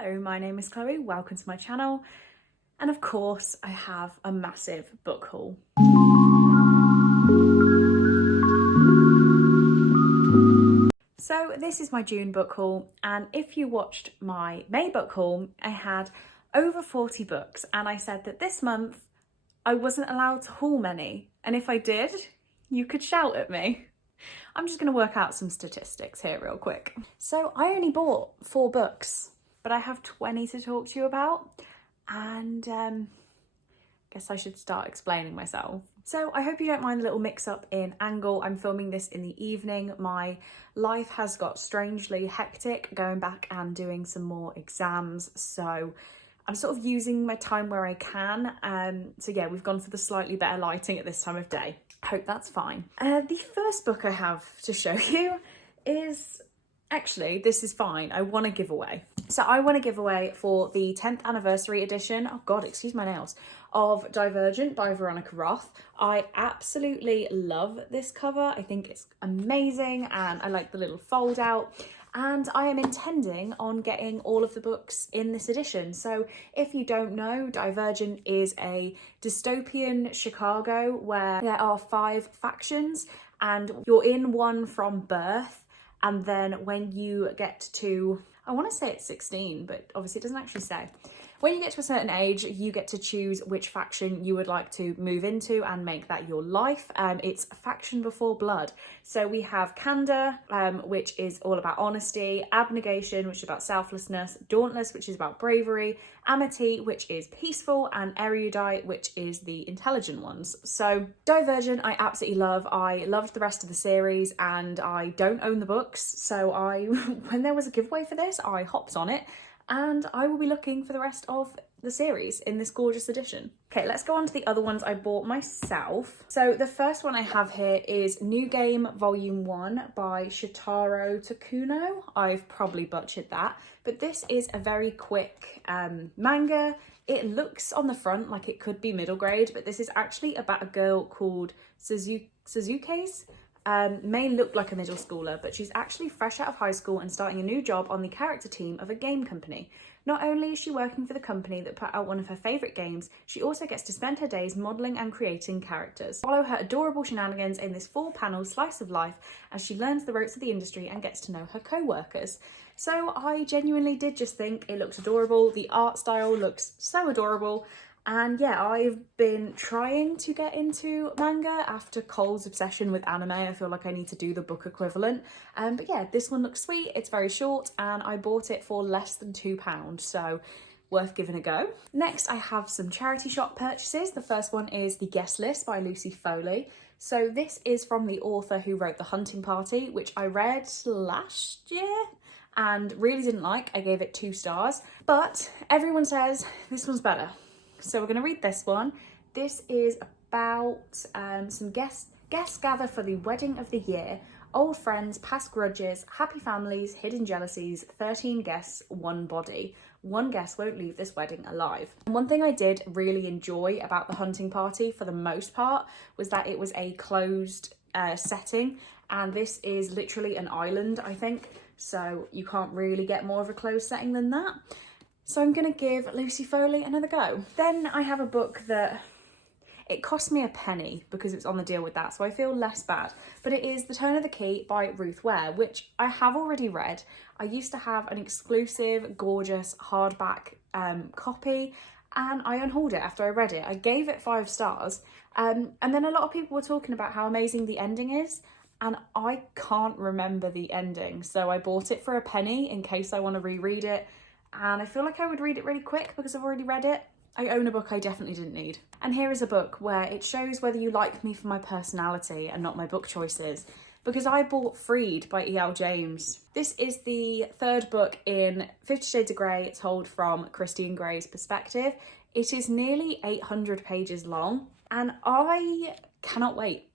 Hello, my name is Chloe, welcome to my channel, and of course I have a massive book haul. So this is my June book haul, and if you watched my May book haul, I had over 40 books, and I said that this month I wasn't allowed to haul many, and if I did, you could shout at me. I'm just going to work out some statistics here real quick. So I only bought 4 books, but I have 20 to talk to you about, and guess I should start explaining myself. So I hope you don't mind the little mix-up in angle. I'm filming this in the evening. My life has got strangely hectic, going back and doing some more exams, so I'm sort of using my time where I can. So yeah, we've gone for the slightly better lighting at this time of day. I hope that's fine. The first book I have to show you is, actually, this is fine. I want to give away. So I want to give away for the 10th anniversary edition, oh God, excuse my nails, of Divergent by Veronica Roth. I absolutely love this cover. I think it's amazing and I like the little fold out. And I am intending on getting all of the books in this edition. So if you don't know, Divergent is a dystopian Chicago where there are 5 factions and you're in one from birth. And then when you get to, I want to say it's 16, but obviously it doesn't actually say. When you get to a certain age, you get to choose which faction you would like to move into and make that your life. It's faction before blood. So we have Candor, which is all about honesty, Abnegation, which is about selflessness, Dauntless, which is about bravery, Amity, which is peaceful, and Erudite, which is the intelligent ones. So Divergent, I absolutely love. I loved the rest of the series and I don't own the books. So when there was a giveaway for this, I hopped on it. And I will be looking for the rest of the series in this gorgeous edition. Okay, let's go on to the other ones I bought myself. So the first one I have here is New Game Volume 1 by Shotaro Takuno. I've probably butchered that, but this is a very quick manga. It looks on the front like it could be middle grade, but this is actually about a girl called Suzuki's. May look like a middle schooler, but she's actually fresh out of high school and starting a new job on the character team of a game company. Not only is she working for the company that put out one of her favourite games, she also gets to spend her days modelling and creating characters. Follow her adorable shenanigans in this 4-panel slice of life as she learns the ropes of the industry and gets to know her co-workers. So I genuinely did just think it looked adorable. The art style looks so adorable. And yeah, I've been trying to get into manga after Cole's obsession with anime. I feel like I need to do the book equivalent. But yeah, this one looks sweet. It's very short and I bought it for less than £2, so worth giving a go. Next, I have some charity shop purchases. The first one is The Guest List by Lucy Foley. So this is from the author who wrote The Hunting Party, which I read last year and really didn't like. I gave it 2 stars, but everyone says this one's better. So we're going to read this one. This is about some guests gather for the wedding of the year. Old friends, past grudges, happy families, hidden jealousies, 13 guests, 1 body. 1 guest won't leave this wedding alive. And one thing I did really enjoy about The Hunting Party for the most part was that it was a closed setting, and this is literally an island, I think. So you can't really get more of a closed setting than that. So I'm going to give Lucy Foley another go. Then I have a book that it cost me a penny because it's on the deal with that, so I feel less bad. But it is The Turn of the Key by Ruth Ware, which I have already read. I used to have an exclusive, gorgeous hardback copy, and I unhauled it after I read it. I gave it 5 stars, and then a lot of people were talking about how amazing the ending is, and I can't remember the ending, so I bought it for a penny in case I want to reread it. And I feel like I would read it really quick because I've already read it. I own a book I definitely didn't need. And here is a book where it shows whether you like me for my personality and not my book choices, because I bought Freed by E.L. James. This is the 3rd book in 50 Shades of Grey told from Christian Grey's perspective. It is nearly 800 pages long and I cannot wait.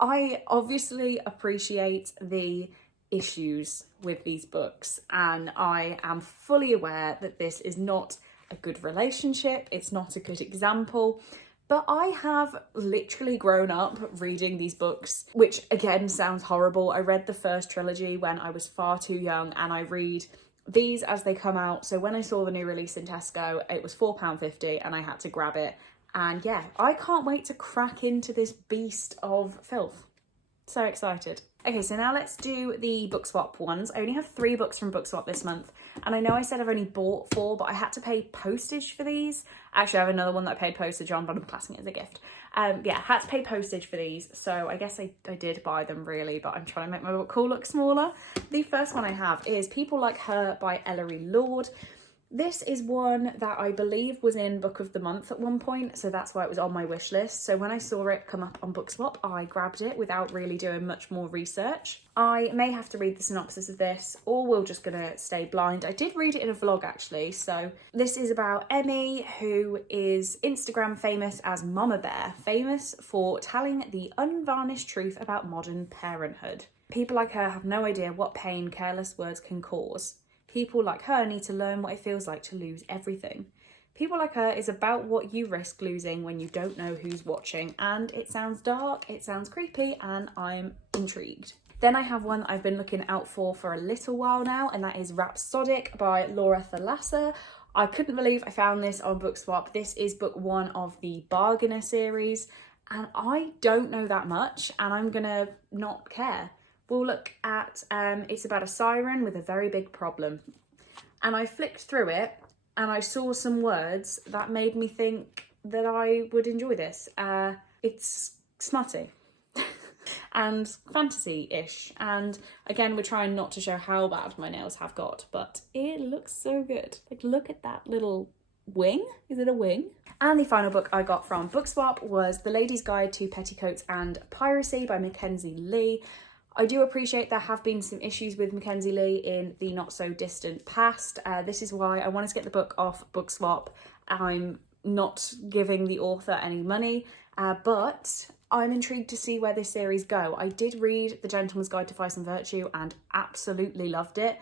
I obviously appreciate the issues with these books and I am fully aware that this is not a good relationship, it's not a good example, but I have literally grown up reading these books, which again sounds horrible. I read the first trilogy when I was far too young and I read these as they come out. So when I saw the new release in Tesco, it was £4.50 and I had to grab it. And yeah, I can't wait to crack into this beast of filth. So excited. Okay, so now let's do the Bookswap ones. I only have 3 books from Bookswap this month. And I know I said I've only bought 4, but I had to pay postage for these. Actually, I have another one that I paid postage on, but I'm classing it as a gift. Yeah, had to pay postage for these. So I guess I did buy them really, but I'm trying to make my book haul look smaller. The first one I have is People Like Her by Ellery Lord. This is one that I believe was in Book of the Month at one point, so that's why it was on my wish list. So when I saw it come up on Bookswap, I grabbed it without really doing much more research. I may have to read the synopsis of this, or we're just gonna stay blind. I did read it in a vlog actually. So this is about Emmy, who is Instagram famous as Mama Bear, famous for telling the unvarnished truth about modern parenthood. People like her have no idea what pain careless words can cause. People like her need to learn what it feels like to lose everything. People Like Her is about what you risk losing when you don't know who's watching, and it sounds dark, it sounds creepy, and I'm intrigued. Then I have one that I've been looking out for a little while now, and that is Rapsodic by Laura Thalassa. I couldn't believe I found this on Bookswap. This is book 1 of the Bargainer series, and I don't know that much, and I'm gonna not care. We'll look at, it's about a siren with a very big problem. And I flicked through it and I saw some words that made me think that I would enjoy this. It's smutty and fantasy-ish. And again, we're trying not to show how bad my nails have got, but it looks so good. Like, look at that little wing. Is it a wing? And the final book I got from Bookswap was The Lady's Guide to Petticoats and Piracy by Mackenzie Lee. I do appreciate there have been some issues with Mackenzie Lee in the not so distant past. This is why I wanted to get the book off Bookswap. I'm not giving the author any money, but I'm intrigued to see where this series go. I did read The Gentleman's Guide to Vice and Virtue and absolutely loved it.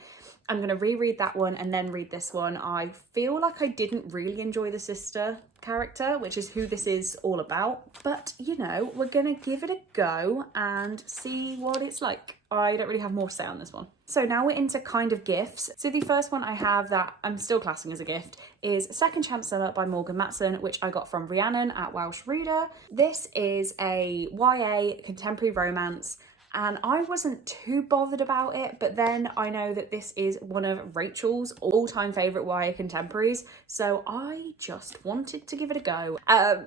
I'm going to reread that one and then read this one. I feel like I didn't really enjoy the sister character, which is who this is all about. But, you know, we're going to give it a go and see what it's like. I don't really have more to say on this one. So now we're into kind of gifts. So the first one I have that I'm still classing as a gift is Second Chance Summer by Morgan Matson, which I got from Rhiannon at Welsh Reader. This is a YA contemporary romance, and I wasn't too bothered about it, but then I know that this is one of Rachel's all-time favourite YA contemporaries, so I just wanted to give it a go.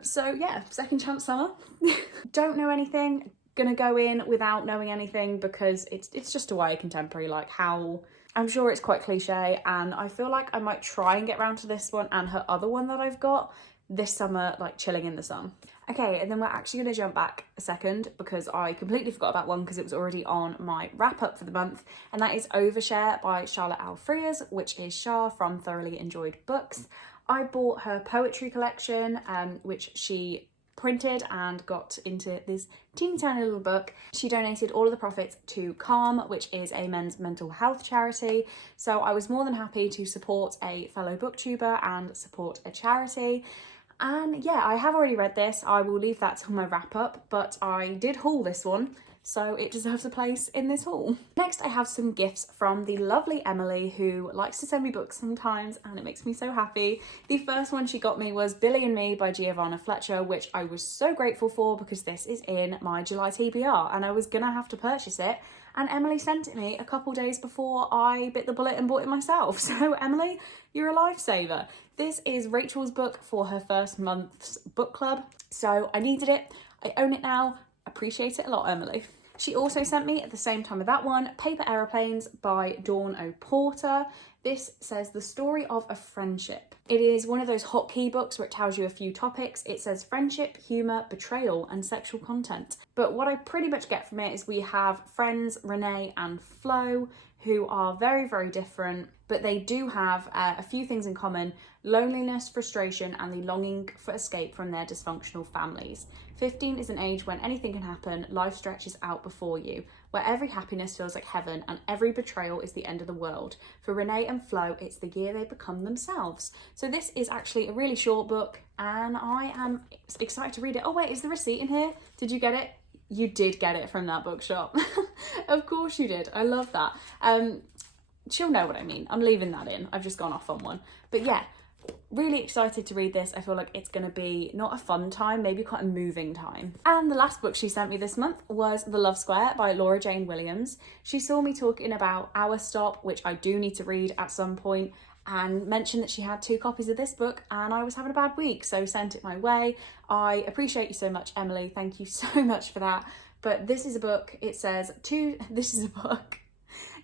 So yeah, Second Chance Summer. Don't know anything, gonna go in without knowing anything because it's just a YA contemporary, like how... I'm sure it's quite cliche, and I feel like I might try and get round to this one and her other one that I've got this summer, like chilling in the sun. Okay, and then we're actually going to jump back a second because I completely forgot about one because it was already on my wrap up for the month, and that is Overshare by Charlotte Alfreas, which is Shah from Thoroughly Enjoyed Books. I bought her poetry collection, which she printed and got into this teeny tiny little book. She donated all of the profits to Calm, which is a men's mental health charity. So I was more than happy to support a fellow booktuber and support a charity. And yeah, I have already read this. I will leave that till my wrap up, but I did haul this one, so it deserves a place in this haul. Next, I have some gifts from the lovely Emily, who likes to send me books sometimes, and it makes me so happy. The first one she got me was Billy and Me by Giovanna Fletcher, which I was so grateful for because this is in my July TBR, and I was gonna have to purchase it. And Emily sent it me a couple days before I bit the bullet and bought it myself. So Emily, you're a lifesaver. This is Rachel's book for her first month's book club. So I needed it. I own it now. Appreciate it a lot, Emily. She also sent me, at the same time of that one, Paper Aeroplanes by Dawn O'Porter. This says the story of a friendship. It is one of those hotkey books where it tells you a few topics. It says friendship, humour, betrayal and sexual content. But what I pretty much get from it is we have friends Renee and Flo, who are very, very different, but they do have a few things in common: loneliness, frustration, and the longing for escape from their dysfunctional families. 15 is an age when anything can happen, life stretches out before you, where every happiness feels like heaven and every betrayal is the end of the world. For Renee and Flo, it's the year they become themselves. So this is actually a really short book, and I am excited to read it. Oh wait, is the receipt in here? Did you get it? You did get it from that bookshop. Of course you did. I love that. she'll know what I mean. I'm leaving that in. I've just gone off on one. But yeah, really excited to read this. I feel like it's going to be not a fun time, maybe quite a moving time. And the last book she sent me this month was The Love Square by Laura Jane Williams. She saw me talking about Our Stop, which I do need to read at some point, and mentioned that she had 2 copies of this book, and I was having a bad week, so sent it my way. I appreciate you so much, Emily. Thank you so much for that. But this is a book. It says this is a book.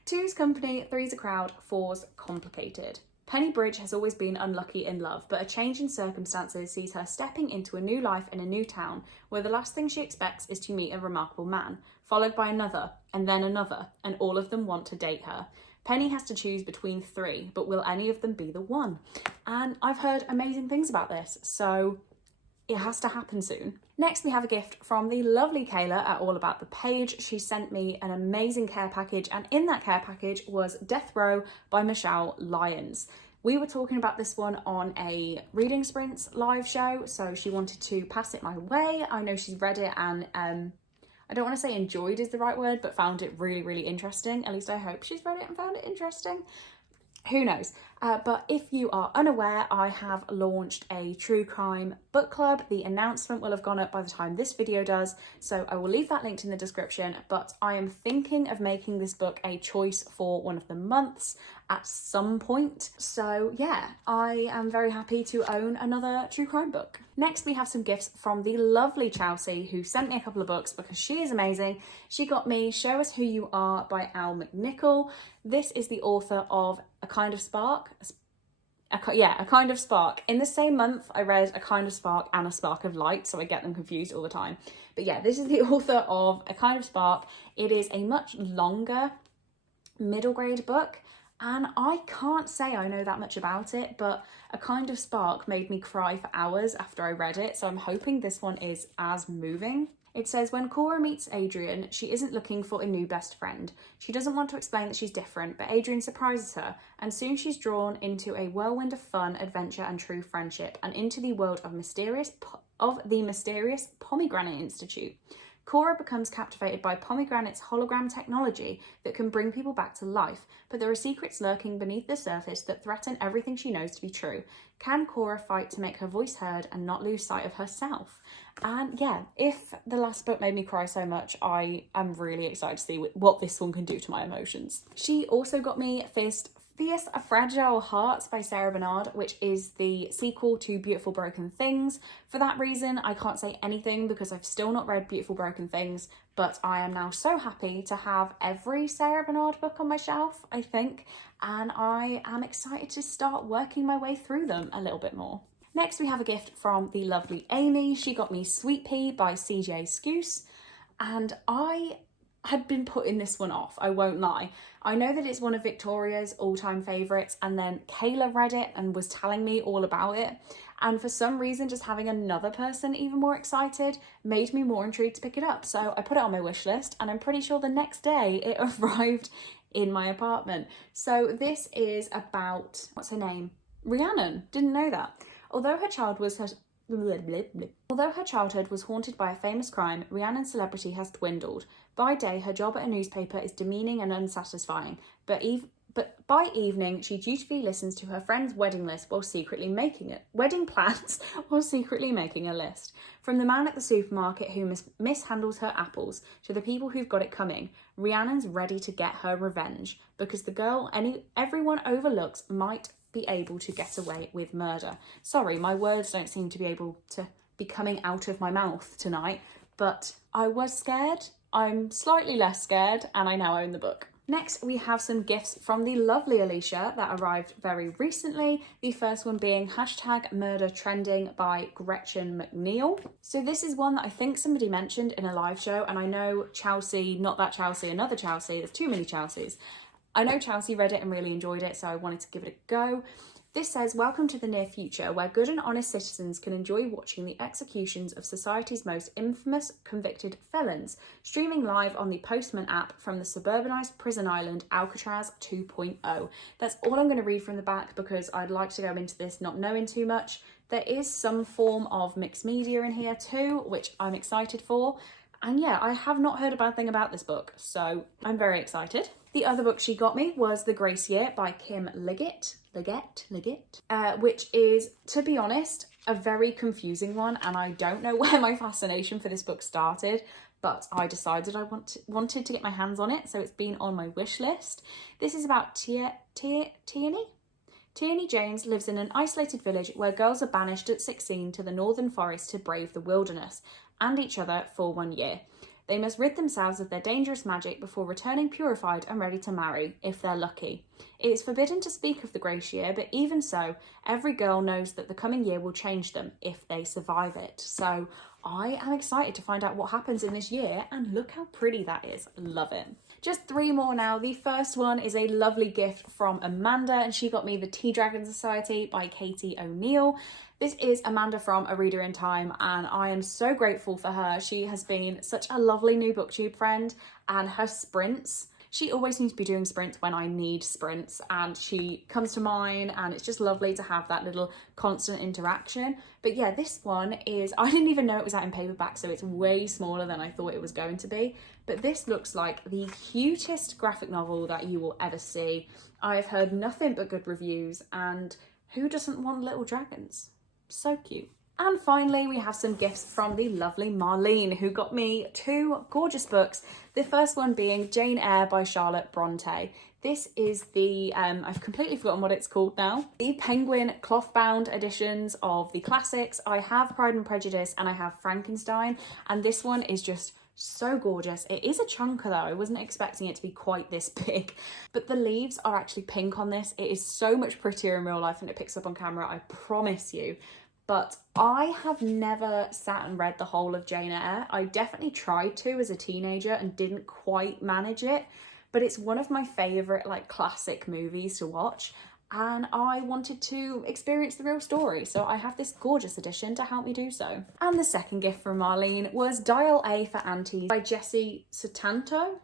2's company, 3's a crowd, 4's complicated. Penny Bridge has always been unlucky in love, but a change in circumstances sees her stepping into a new life in a new town, where the last thing she expects is to meet a remarkable man, followed by another, and then another, and all of them want to date her. Penny has to choose between 3, but will any of them be the one? And I've heard amazing things about this, so it has to happen soon. Next, we have a gift from the lovely Kayla at All About the Page. She sent me an amazing care package, and in that care package was Death Row by Michelle Lyons. We were talking about this one on a Reading Sprints live show, so she wanted to pass it my way. I know she's read it and I don't want to say enjoyed is the right word, but found it really, really interesting. At least I hope she's read it and found it interesting. Who knows? But if you are unaware, I have launched a true crime book club. The announcement will have gone up by the time this video does, so I will leave that linked in the description. But I am thinking of making this book a choice for one of the months at some point. So yeah, I am very happy to own another true crime book. Next, we have some gifts from the lovely Chelsea, who sent me a couple of books because she is amazing. She got me Show Us Who You Are by Al McNichol. This is the author of A Kind of Spark. A Kind of Spark. In the same month, I read A Kind of Spark and A Spark of Light, so I get them confused all the time. But yeah, this is the author of A Kind of Spark. It is a much longer middle grade book, and I can't say I know that much about it, but A Kind of Spark made me cry for hours after I read it, so I'm hoping this one is as moving. It says, when Cora meets Adrian, she isn't looking for a new best friend. She doesn't want to explain that she's different, but Adrian surprises her, and soon she's drawn into a whirlwind of fun, adventure, and true friendship, and into the world of the mysterious Pomegranate Institute. Cora becomes captivated by Pomegranate's hologram technology that can bring people back to life, but there are secrets lurking beneath the surface that threaten everything she knows to be true. Can Cora fight to make her voice heard and not lose sight of herself? And yeah, if the last book made me cry so much, I am really excited to see what this one can do to my emotions. She also got me Fierce Fragile Hearts by Sarah Bernard, which is the sequel to Beautiful Broken Things. For that reason, I can't say anything because I've still not read Beautiful Broken Things, but I am now so happy to have every Sarah Bernard book on my shelf, I think, and I am excited to start working my way through them a little bit more. Next, we have a gift from the lovely Amy. She got me Sweet Pea by CJ Scouse, and I had been putting this one off, I won't lie. I know that it's one of Victoria's all-time favourites, and then Kayla read it and was telling me all about it, and for some reason just having another person even more excited made me more intrigued to pick it up. So I put it on my wish list, and I'm pretty sure the next day it arrived in my apartment. So this is about, what's her name? Rhiannon. Didn't know that. Although her childhood was haunted by a famous crime, Rhiannon's celebrity has dwindled. By day, her job at a newspaper is demeaning and unsatisfying, but by evening, she dutifully listens to her friend's wedding plans while secretly making a list. From the man at the supermarket who mishandles her apples to the people who've got it coming, Rhiannon's ready to get her revenge because the girl everyone overlooks might be able to get away with murder. Sorry, my words don't seem to be able to be coming out of my mouth tonight, but I was scared. I'm slightly less scared, and I now own the book. Next, we have some gifts from the lovely Alicia that arrived very recently. The first one being #MurderTrending by Gretchen McNeil. So this is one that I think somebody mentioned in a live show, and I know Chelsea, not that Chelsea, another Chelsea, there's too many Chelseas. I know Chelsea read it and really enjoyed it, so I wanted to give it a go. This says, welcome to the near future, where good and honest citizens can enjoy watching the executions of society's most infamous convicted felons, streaming live on the Postman app from the suburbanised prison island Alcatraz 2.0. That's all I'm going to read from the back because I'd like to go into this not knowing too much. There is some form of mixed media in here too, which I'm excited for. And yeah, I have not heard a bad thing about this book, so I'm very excited. The other book she got me was The Gracia by Kim Liggett, which is, to be honest, a very confusing one, and I don't know where my fascination for this book started, but I decided I wanted to get my hands on it, so it's been on my wish list. This is about Tierney? Tierney Jones lives in an isolated village where girls are banished at 16 to the northern forest to brave the wilderness and each other for 1 year. They must rid themselves of their dangerous magic before returning purified and ready to marry, if they're lucky. It is forbidden to speak of the Gracia, but even so, every girl knows that the coming year will change them if they survive it. So I am excited to find out what happens in this year, and look how pretty that is. Love it. Just 3 more now. The first one is a lovely gift from Amanda, and she got me The Tea Dragon Society by Katie O'Neill. This is Amanda from A Reader in Time, and I am so grateful for her. She has been such a lovely new booktube friend, and her sprints, she always seems to be doing sprints when I need sprints, and she comes to mine, and it's just lovely to have that little constant interaction. But yeah, this one is, I didn't even know it was out in paperback, so it's way smaller than I thought it was going to be. But this looks like the cutest graphic novel that you will ever see. I've heard nothing but good reviews, and who doesn't want little dragons? So cute. And finally, we have some gifts from the lovely Marlene, who got me 2 gorgeous books. The first one being Jane Eyre by Charlotte Bronte. This is the, I've completely forgotten what it's called now, the Penguin cloth-bound editions of the classics. I have Pride and Prejudice and I have Frankenstein, and this one is just so gorgeous. It is a chunker though. I wasn't expecting it to be quite this big, but the leaves are actually pink on this. It is so much prettier in real life than it picks up on camera, I promise you. But I have never sat and read the whole of Jane Eyre. I definitely tried to as a teenager and didn't quite manage it, but it's one of my favourite like classic movies to watch, and I wanted to experience the real story, so I have this gorgeous edition to help me do so. And the second gift from Marlene was Dial A For Auntie by Jessie Sutanto,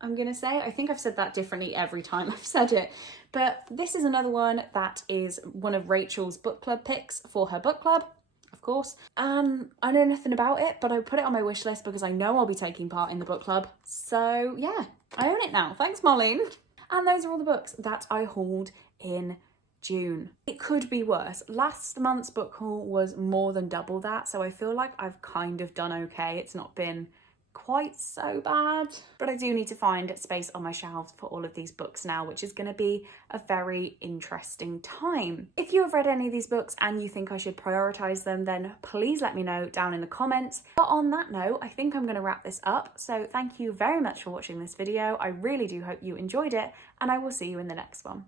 I'm gonna say. I think I've said that differently every time I've said it, but this is another one that is one of Rachel's book club picks for her book club, of course. I know nothing about it, but I put it on my wish list because I know I'll be taking part in the book club. So yeah, I own it now. Thanks, Marlene. And those are all the books that I hauled in June. It could be worse. Last month's book haul was more than double that, so I feel like I've kind of done okay. It's not been quite so bad, but I do need to find space on my shelves for all of these books now, which is going to be a very interesting time. If you have read any of these books and you think I should prioritize them, then please let me know down in the comments. But on that note, I think I'm going to wrap this up. So thank you very much for watching this video. I really do hope you enjoyed it, and I will see you in the next one.